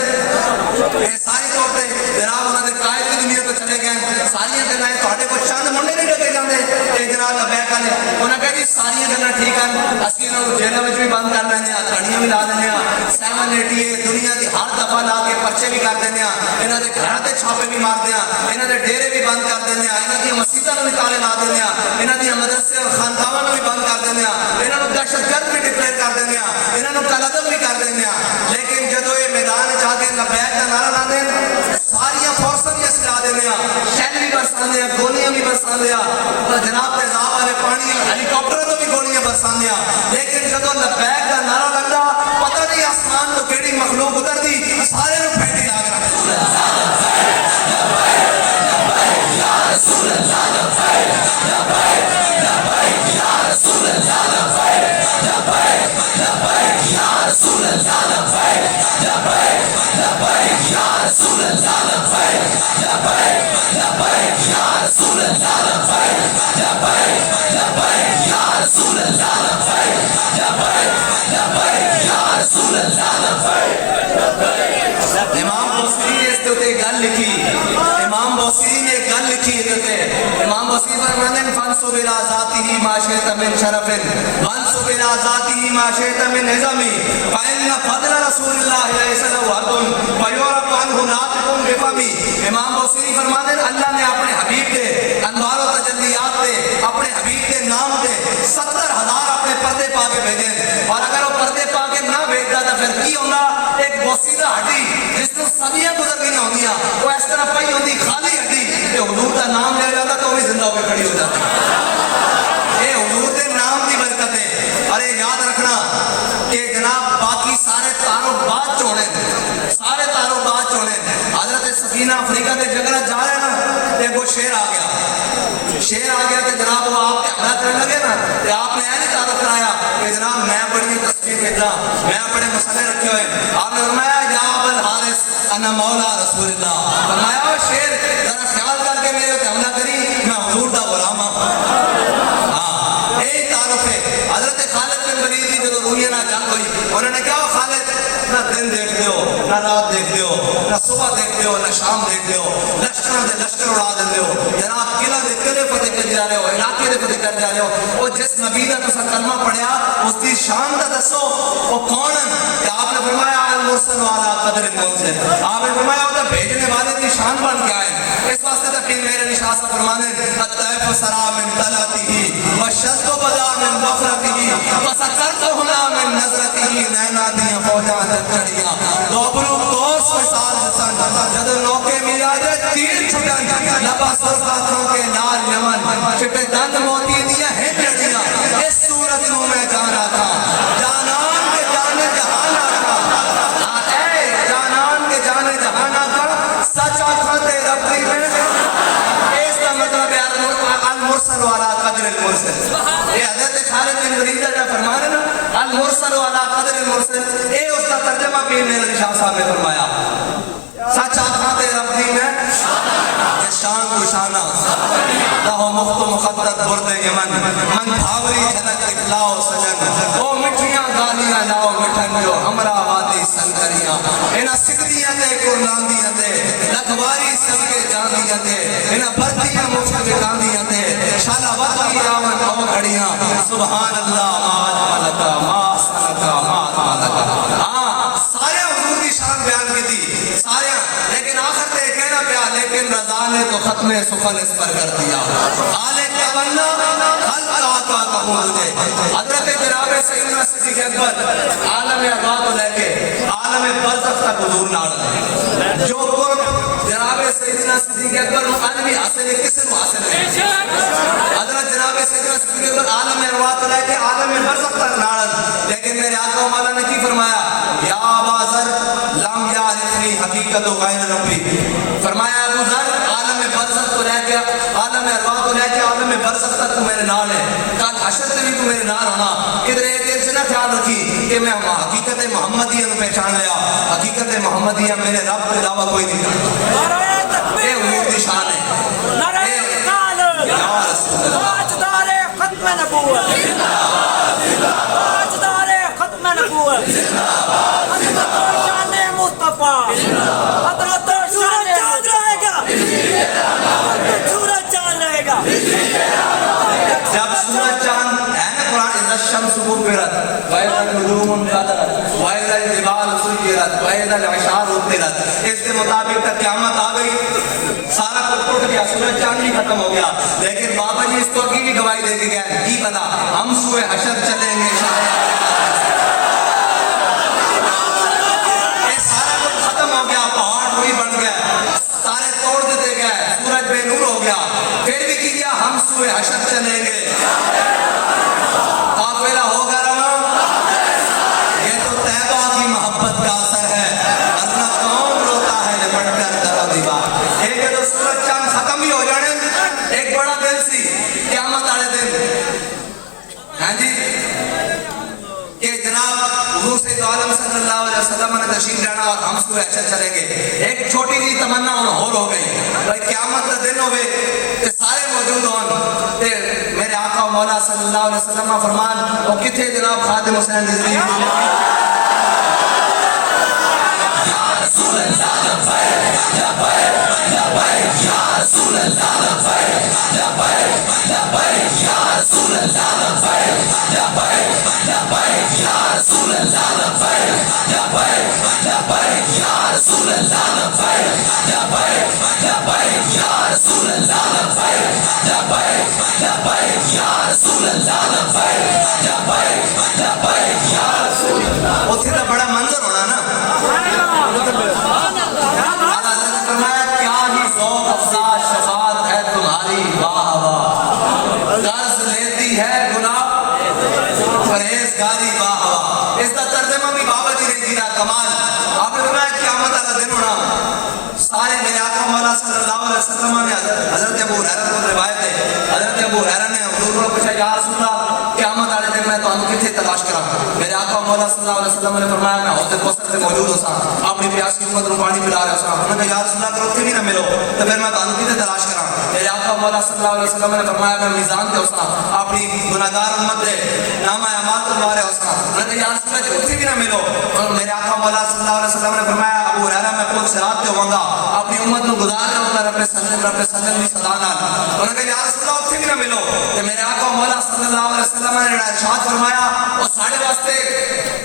اے ساری طور تے جناب انہاں دے قائد کی دنیا تو چلے گئے ساری گلاں تواڈے کول چند منڈے نہیں ڈکے جاندے اے جناب لبیک نے انہاں کہا جی ساری گلاں ٹھیک ہیں اسی نوں جیلوں وچ بھی بند کر لیندے ہاں کھڑیاں بھی لا دیندے ہاں 788 دنیا دی ہر دفعہ لا کے پرچے بھی کر دیندے ہاں انہاں دے گھراں تے چھاپے بھی مار دیندے ہاں انہاں دے ڈیرے بھی بند کر دیندے ہاں انہاں دی مسجداں نوں بھی تالے لا دیندے ہاں انہاں دی مدرسے اور خانقاہاں نوں بھی بند کر دیندے ہاں انہاں نوں دہشت گرد بھی ڈکلیئر کر دیندے ہاں انہاں نوں قلعدم بھی کر دیندے ہاں لیکن جدوں یہ میدان چ آ کے لبیک دا نعرہ لاندے ساری فورساں بھی اسلا دیندے ہاں شیل بھی برساندے ہاں گولیاں بھی برساندے ہاں جناب تیزاب والے پانی ہیلی کاپٹر تو بھی گولیاں برساندے ہاں لیکن جدوں لبیک دا نعرہ لگدا پتہ نہیں آسمان تو کیڑی مخلوق اتردی سارے نوں پھیٹی لا کے رسول اللہ امام بوسری نے اس تے گل لکھی امام بوسری نے گل لکھی تے امام بوسری فرماتے ہیں فنسب الى ذاته ما شئت من شرف وانسب الى ذاته ما شئت من عظم فإن فضل رسول الله ليس له حد فيعرف عنه ناطق بفمه امام بوسری فرماتے ہیں اللہ نے اپنے حبیب دے انوار و تجلیات دے اپنے حبیب دے نام دے 70,000 اپنے پردے پا کے بھیجے اور اگر وہ پردے پا کے نہ بھیجتا تو پھر کی ہوگا ایک بوسیدہ ہڈی جس میں صدیاں گزر گئی ہوندیاں وہ اس طرح پئی ہوندی خالی ہڈی کہ حضور کا نام لے جاتا تو وہ بھی زندہ ہو کے کھڑی ہو جاتی اے حضور کے نام کی برکت ہے ارے یاد رکھنا کہ جناب باقی سارے تعارف چوڑے سارے تعارف چوڑے حضرت سکینہ افریقہ کے جنگل جا رہے ہیں نا ایک وہ شیر آ گیا کہ جناب وہ آپ کے حملہ کرنے لگے نا کہ آپ نے ایسے تعارف کرایا کہ جناب میں بڑی تصویر بھیجا میں بڑے مسئلے رکھے ہوئے آپ نے فرمایا یا ابو الحارث انا مولا رسول اللہ فرمایا وہ شیر ذرا خیال کر کے میرے اوپر حملہ کری میں حضور دا غلام ہوں ہاں یہی تعارف ہے حضرت خالد بن ولید کی جو رومیہ نہ جنگ ہوئی انہوں نے کہا خالد نہ دن دیکھتے ہو نہ رات دیکھتے ہو نہ صبح دیکھتے ہو نہ شام دیکھتے ہو لشکر اڑا دیتے ہو جناب قلعہ دے قلعے فتح کر جا رہے ہو علاقے دے فتح کر جا رہے ہو وہ جس نبی دا تسا کلمہ پڑھیا اس کی شان دا دسو وہ کون ہے کہ آپ نے فرمایا المرسل والا قدر المنزل آپ نے فرمایا وہ بھیجنے والے کی شان بن کے آئے اس واسطے تو پھر میرے نشاط سے فرمانے الطیف سرا من طلعته والشد بدا من ظفرته وسکرت هنا من نظرته نینا دیاں فوجاں چڑھیاں دوبرو کوس مثال سن جد نوکے ملا دے تیر چھٹن لبا سرخا کھا کے نال یمن چٹے دند موتی دیا ہے لڑیاں اس صورت نو میں جانا تھا جانان کے جانے جہانا تھا اے جانان کے جانے جہانا تھا سچا کھاتے ربی میں اس کا مطلب ہے المرسل والا قدر المرسل یہ حضرت خالد بن ولید کا فرمان ہے نا المرسل والا قدر المرسل اے اس کا ترجمہ بھی میرے شاہ صاحب نے فرمایا سچا کھاتے ربی میں شان کو شانہ لہو مخت مخدت برد یمن من بھاوری جھلک اکلاؤ سجن او مٹھیاں گالیاں لاؤ مٹھن جو ہمرا وادی سنگریاں انہا سکھدیاں دے قرلاندیاں دے لکھواری سب کے جاندیاں دے انہا بردیاں مفت بکاندیاں دے شالا وطی آمن او گھڑیاں سبحان اللہ مات ملکا ما سنکا مات ملکا سارے حضور کی شان بیان کی تھی سارے لیکن آخر تے کہنا پیا لیکن رضا نے تو ختم سخن اس پر کر دیا آلے تولنا حلقہ کا کہوں تجھے حضرت جناب سیدنا صدیق اکبر عالم ارواح کو لے کے عالم برزخ تک حضور ناڑ جو قرب جناب سیدنا صدیق اکبر عالمی حاصل ہے کس کو حاصل ہے حضرت جناب سیدنا صدیق اکبر عالم ارواح کو لے کے عالم برزخ تک ناڑ لیکن میرے آقا مولا نے کی فرمایا یا ابا ذر لم یعرفنی حقیقت غیر ربی فرمایا ابو ذر عالم برزخ کو لے کے عالم ارواح کو لے کے عالم برزخ تک تو میرے نال ہے کل حشر میں بھی تو میرے نال ہونا ادھر ایک دل سے نہ خیال رکھی کہ میں حقیقت محمدیہ کو پہچان لیا حقیقت محمدیہ میرے رب کے علاوہ کوئی نہیں جانتا اے حضور کی شان ہے اے یا رسول اللہ تاجدار ختم نبوت تاجدار ختم نبوت حضرت شان مصطفیٰ حضرت سورج چاند رہے گا سورج چاند رہے گا جب سورج چاند ہے نا قرآن اذا الشمس كبرت واذا النجوم انكدرت واذا الجبال سيرت واذا العشار عطلت اس کے مطابق تک قیامت آ گئی سارا کچھ ٹوٹ گیا سورج چاند بھی ختم ہو گیا لیکن بابا جی اس کو بھی گواہی دے کے گئے کی بنا ہم سوئے حشر چلیں گے سارا کچھ ختم ہو گیا پہاڑ وہی بن گیا سارے توڑ دیتے گئے سورج بے نور ہو گیا پھر بھی کی گیا ہم سوئے حشر چلیں گے قافلہ ہوگا روان یہ تو طیبہ کی محبت کا اثر ہے ورنہ کون روتا ہے لپٹ کر در و دیوار ایک جو سورج چاند ختم ہی ہو جانے ایک بڑا دل سی قیامت والے دن ہاں جی کہ جناب حضور سید عالم صلی اللہ علیہ وسلم نے تشریف لانا اور ہم سوئے اچھا چلیں گے. ایک چھوٹی جی تمنا ہو گئی بھائی قیامت کا دن ہوئے تے سارے موجود ہون تے میرے آقا مولا صلی اللہ علیہ وسلم فرمان وہ کتھے جناب خادم حسین رضوی یا رسول اللہ لبیک لبیک لبیک یا رسول اللہ لبیک لبیک لبیک یا رسول اللہ لبیک لبیک لبیک یا رسول اللہ لبیک لبیک لبیک یا رسول اللہ لبیک لبیک لبیک یا رسول اللہ لبیک لبیک لبیک یا رسول اللہ لبیک لبیک لبیک یا رسول اللہ. اتھے دا بڑا منظر ہونا نا. کیا ہی ذوق افزا شفاعت ہے تمہاری واہ واہ قرض لیتی ہے گناہ پرہیزگاری واہ واہ. اس کا ترجمہ بھی بابا جی نے دیا کمال. آپ نے فرمایا قیامت والا دن ہونا سارے میرے آقا مولا صلی اللہ علیہ وسلم نے حضرت ابو ہریرہ کو روایت ہے حضرت ابو ہریرہ نے حضور کو پوچھا یا رسول اللہ قیامت والے دن میں تو کتنے تلاش کرا. میرے آقا مولا صلی اللہ علیہ وسلم نے فرمایا میں حوض کوثر سے موجود ہو سا اپنی پیاس کی امت کو پانی پلا رہا سا. انہوں نے کہا یا رسول اللہ اگر اتنے بھی نہ ملو تو پھر میں تو کتنے تلاش کرا. میرے آقا مولا صلی اللہ علیہ وسلم نے فرمایا میں میزان تے ہو سا اپنی گناہگار امت دے نامہ اعمال تو مارے ہو سا. انہوں نے کہا یا رسول اللہ اتنے بھی نہ ملو. اور میرے آقا مولا صلی اللہ علیہ وسلم نے فرمایا ابو ہریرہ میں خود صراط تے ہوں گا اپنی امت کو گزار رہا ہوں گا رب سلم کی صدا نال. انہوں نے کہا یا رسول اللہ اتنے بھی نہ ملو. کہ میرے آقا مولا صلی اللہ علیہ وسلم نے ارشاد فرمایا اور ساڑھے واسطے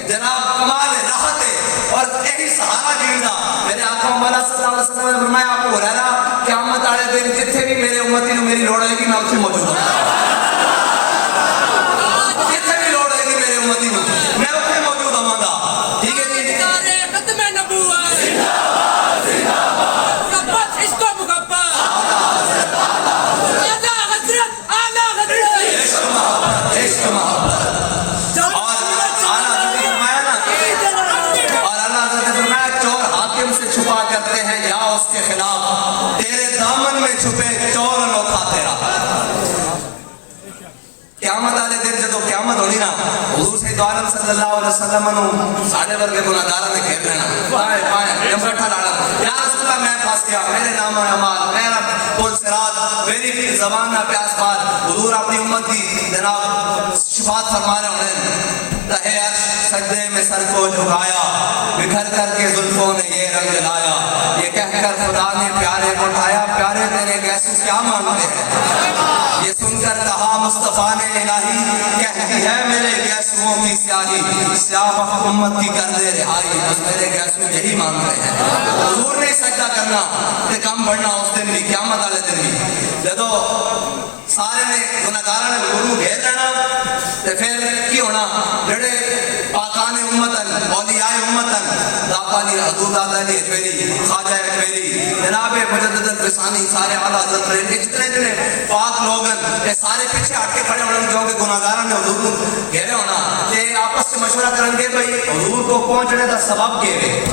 جناب کمال راحت ہے اور یہی سہارا جیڑنا. میرے آقا مولا صلی اللہ علیہ وسلم نے فرمایا ابو ہریرہ قیامت والے دن جتھے بھی میرے امتی نو میری لوڑ ہوئے گی میں اتھے موجود ہوں. جتھے بھی لوڑ ہوئے گی میرے امتی نو میں اتھے موجود ہوں گا. ٹھیک ہے جی. ختم نبوت زندہ باد زندہ باد محبت عشق و محبت اعلیٰ حضرت اعلیٰ حضرت عشق محبت عشق محبت. چھپا کرتے ہیں یا اس کے خلاف تیرے دامن میں چھپے چور انوکھا تیرا. قیامت والے دن جدو قیامت ہونی نا حضور سید عالم صلی اللہ علیہ وسلم نو ساڑھے ورگے گناہگاراں نے گھیر لینا پائے پائے جمرٹھا لانا یا رسول اللہ میں پھنس گیا میرے نام و اعمال میرا پل صراط میری زبان نہ پیاس پار. حضور اپنی امت کی جناب شفاعت فرما رہے ہیں تہے عرش سجدے میں سر کو جھکایا بکھر کر کے زلفوں نے یہ رنگ لایا یہ کہہ کر خدا نے پیارے کو اٹھایا پیارے تیرے گیسو کیا مانگتے ہیں. یہ سن کر کہا مصطفیٰ نے الہی کہتی ہے میرے گیسوؤں کی سیاہی سیاہ وقت امت کی کر دے رہائی بس میرے گیسو یہی مانگتے ہیں. حضور نے سجدہ کرنا تے کم بڑھنا اس دن بھی قیامت والے دن بھی جدو سارے نے گناہگاراں نے حضور کو گھیر لینا تے پھر کی ہونا جڑے پاکان امتن اولیاء امتن داتا علی حضور داتا علی اجمیری خواجہ اجمیری جناب مجدد الفسانی سارے اعلیٰ حضرت رہے جتنے جنے پاک لوگن یہ سارے پیچھے ہٹ کے کھڑے ہونا کیونکہ گناہگاراں نے حضور کو گھیرے ہونا کہ آپس میں مشورہ کریں گے بھائی حضور کو پہنچنے کا سبب کیا ہے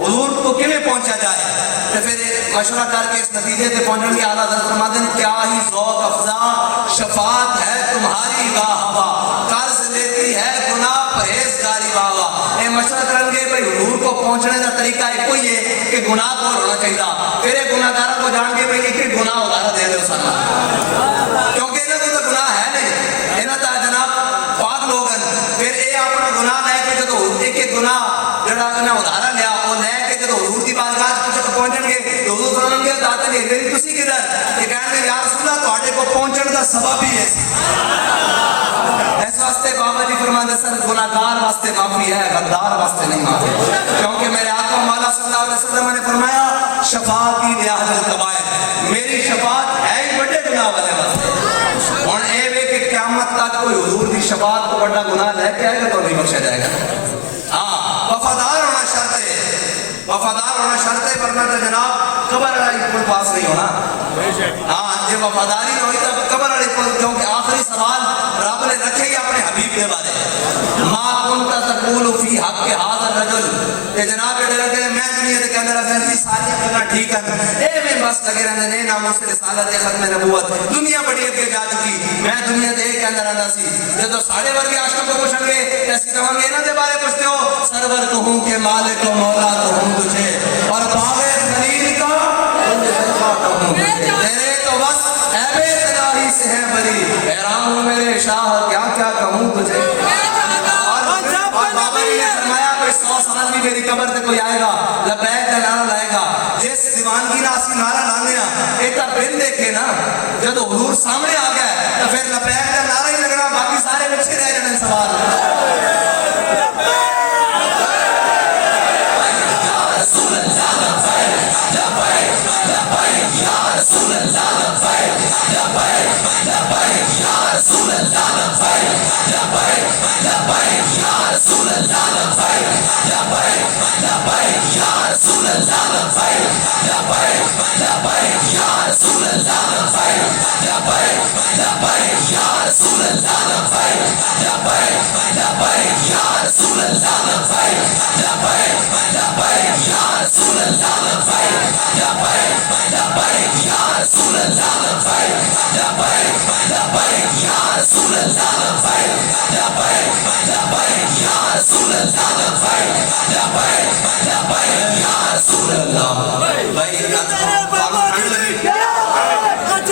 حضور کو کیویں پہنچا جائے. تو پھر مشورہ کر کے اس نتیجے سے پہنچیں گے اعلیٰ حضرت فرماتے ہیں کیا ہی ذوق افزا شفاعت ہے تمہاری واہ واہ قرض لیتی ہے گناہ پرہیزگاری واہ واہ. یہ مشورہ کریں گے بھائی حضور کو پہنچنے کا طریقہ ایک ہی ہے کہ گناہ کو ہونا چاہیے. پھر یہ گناہگاروں کو جان کے بھائی ایک گناہ ادھارا دے دو سارا کیونکہ انہوں کو تو گناہ ہے نہیں انہوں کا جناب پاک لوگ پھر یہ اپنا گناہ لے کے جدو ایک ایک گناہ جڑا انہیں ادھارا لیا وہ لے کے جدو حضور کی بارگاہ پہنچیں گے تو حضور فرمائیں گے داتا نے میری تسی کدھر یہ کہیں گے یا رسول اللہ تواڈے کو پہنچن دا سبب ہی ہے اس واسطے بابا جی فرماتے سن گناہگار واسطے معافی ہے غدار واسطے نہیں معافی. کیونکہ میرے آقا مولا صلی اللہ علیہ وسلم نے فرمایا شفاعتی لأہل الکبائر میری شفاعت ہے ہی بڑے گناہ والے واسطے. ہن اے وے کہ قیامت تک کوئی حضور کی شفاعت کو بڑا گناہ لے کے آئے گا تو نہیں بخشا جائے گا. ہاں وفادار ہونا شرط ہے وفادار ہونا شرط ہے ورنہ تو جناب قبر والی کوئی پاس نہیں ہونا. ہاں جب وفاداری نہ ہوئی تو قبر والی کوئی کیونکہ آخری سوال رب نے رکھے گی اپنے حبیب کے بارے ما کنت تقول فی حق هذا الرجل کہ جناب یہ ڈر کہ میں دنیا کے اندر ایسی ساری گلاں ٹھیک ہیں اے میں بس لگے رہنے نے ناموس رسالت ختم نبوت دنیا بڑی اگے جا چکی میں دنیا دے کے اندر آنا سی جدو ساڑھے ورگے عاشق کو پوچھیں گے ایسی رہاں گے انہوں دے بارے پوچھتے ہو سرور تو ہوں کہ مالک و مولا تو ہوں تجھے اور باغ خلیل کا تو ہوں تجھے تیرے تو بس عیب تناہی سے ہے بری حیران ہوں میرے شاہ کیا کیا کہوں تجھے اور بابا نے فرمایا کوئی 100 سال بھی میری قبر تے کوئی آئے گا لبیک کا نعرہ لائے گا جس دیوانگی ناسی نعرہ لانے ایتا بن دیکھے نا جدو حضور سامنے آ گیا تو پھر لبیک کا نعرہ ہی لگنا باقی سارے بچے رہ جانے سوال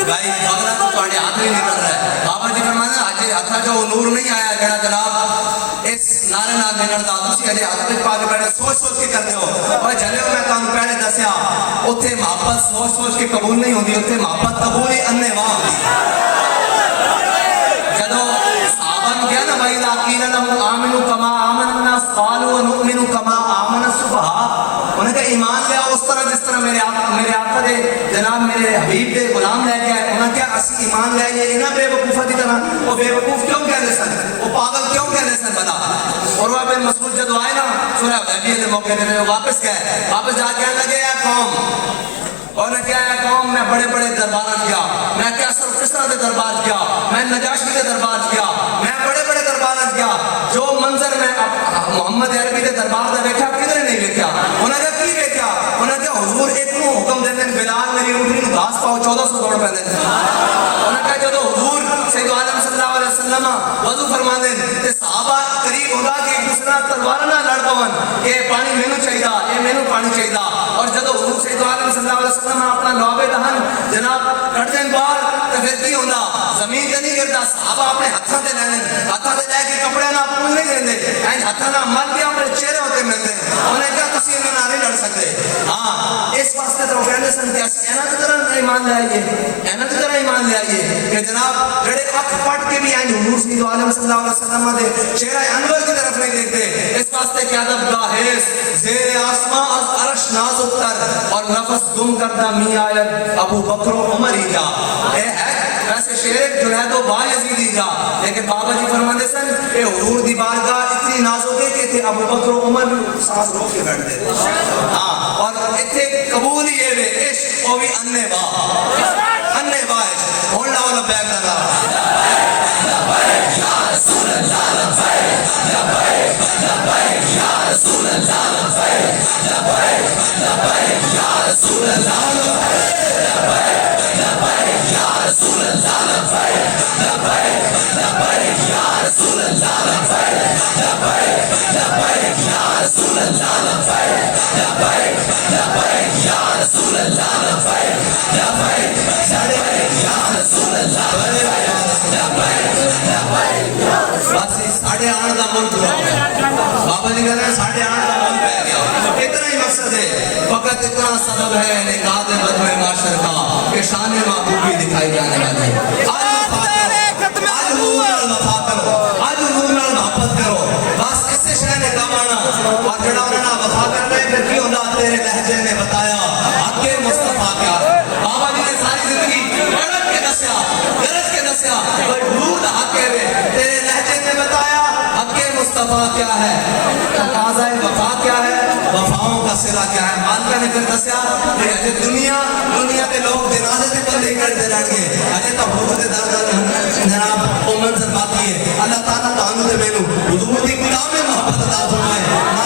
بھائی اگلا تو تھوڑے ہاتھ نہیں نکل رہا ہے بابا جی فرمانا آج ہاتھ جو نور نہیں آیا جڑا جناب اس نعرے نال نکلدا تسی اجے ہاتھ وچ پا کے بیٹھے سوچ کے کرتے ہو اوے جلے میں تانوں پہلے دسیا اوتھے محبت سوچ کے قبول نہیں ہوندی اوتھے محبت قبول ہی انے واہ ہوندی جدوں صحابہ نے کہا نا بھائی لا قیل لهم آمنوا كما آمن الناس قالوا ونؤمن كما آمن السفهاء انہیں کہا ایمان لیا اس طرح جس طرح میرے آقا دے جناب میرے حبیب دے غلام لے گیا ہے انہیں کہا اسی ایمان لے گئے انہیں بے وقوفہ دی طرح وہ بے وقوف کیوں کہنے سن وہ پاگل کیوں کہنے سن بنا اور وہ بن مسعود جدو آئے نا سورہ حدیبیہ دے موقع دے واپس گئے واپس جا کے لگے اے قوم اور نے کہا اے قوم میں بڑے بڑے دربار کیا میں کیسر کسرا دے دربار کیا میں نجاشی دے دربار کیا میں بڑے بڑے دربار کیا جو منظر میں محمد عربی دے دربار دے دیکھا کدھر نہیں دیکھا انہیں کہا کی دیکھا انہیں کہا حضور ایک نو حکم دیتے ہیں بلال میری اونٹنی نو گھاس پاؤ 1400 دوڑ پہ دیتے ہیں انہیں کہا جدو حضور سید عالم صلی اللہ علیہ وسلم وضو فرما دیں تے صحابہ قریب ہوگا کہ ایک دوسرا تلوار نہ لڑ پون کہ پانی مینو چاہیے یہ مینو پانی چاہیے اور جدو حضور سید عالم صلی اللہ علیہ وسلم اپنا لوابے دہن جناب کٹ دیں باہر تو پھر کی ہوتا زمین تے نہیں گرتا صحابہ اپنے ہاتھوں تے لینے ہاتھوں تے لے کے کپڑے نہ پول نہیں دیندے این ہاتھوں نہ مل کے اپنے چہرے ہوتے ملتے انہیں کہا تسی انہوں نہ نہیں لڑ سکتے ہاں اس واسطے تو کہنے سن کہ اسی اینا کی طرح ایمان لے آئیے اینا کی طرح ایمان لے آئیے کہ جناب جڑے اکھ پٹ کے بھی آئیں حضور صلی اللہ علیہ وسلم دے چہرہ انور کی طرف نہیں دیکھتے اس واسطے کہ ادب گاہیس زیر آسمان از عرش نازک تر اور نفس گم کردہ می آیت ابو بکر و عمر ہی جا اے ہے ویسے شیر جنید و با یزید ہی جا لیکن بابا جی فرماندے سن اے حضور دی بارگاہ اتنی نازک ہے کہ تھے ابو بکر و عمر سانس روک کے بیٹھ دے ہاں اور اتنے قبول ہی ہے عشق وہ بھی انے با عشق ہون لاؤ لبیک لگا ساڑھے آنے کا ملک بابا جی کہہ رہے ہیں ساڑھے آنے کا ملک پہ گیا اتنا ہی مقصد ہے فقط اتنا سبب ہے نکاح بدوے معاشر کا کہ شان محبوبی دکھائی جانے والی وفا کرو آج حضور نال محبت کرو بس اس سے شاید نکاح مانا اور جڑا انہوں نے وفا کر رہے پھر کی ہوتا تیرے لہجے نے بتایا حق مصطفیٰ کیا ہے بابا جی نے ساری زندگی گرج کے دسیا حضور دا حق ہے تیرے لہجے نے بتایا حق مصطفیٰ کیا ہے تقاضا وفا کیا ہے وفاؤں کا صلہ کیا ہے مالکہ نے پھر دسیا کہ اجے دنیا کے لوگ جنازے تے بندے کرتے رہ گئے اجے تو حضور دے در جناب وہ منظر باقی ہے اللہ تعالیٰ تانوں تے مینوں حضور دی غلام محبت عطا فرمائے